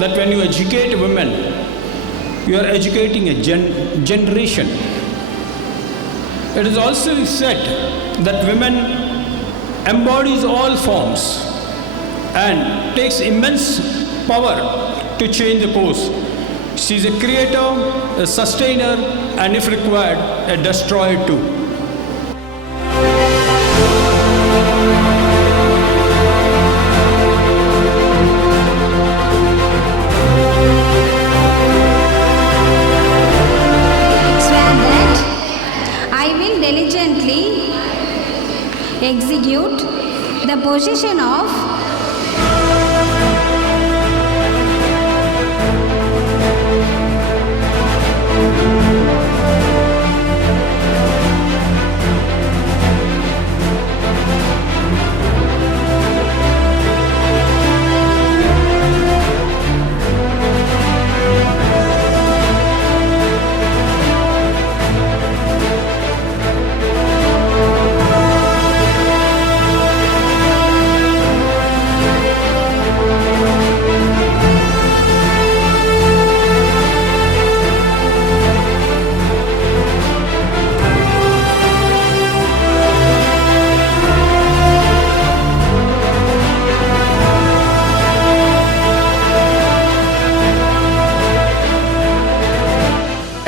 that when you educate women, you are educating a generation. It is also said that women embodies all forms and takes immense power to change the course. She is a creator, a sustainer, and if required, a destroyer too. Diligently execute the position of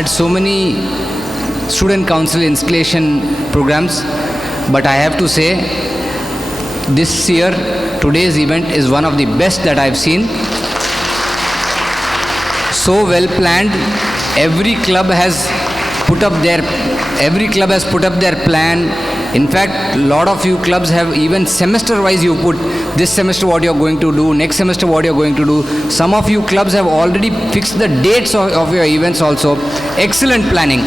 so many student council installation programs, but I have to say this year today's event is one of the best that I've seen. So well planned. Every club has put up their plan. In fact, a lot of you clubs have even semester wise you put this semester what you're going to do, next semester what you're going to do. Some of you clubs have already fixed the dates of your events also. Excellent planning.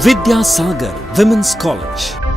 Vidhya Sagar Women's College.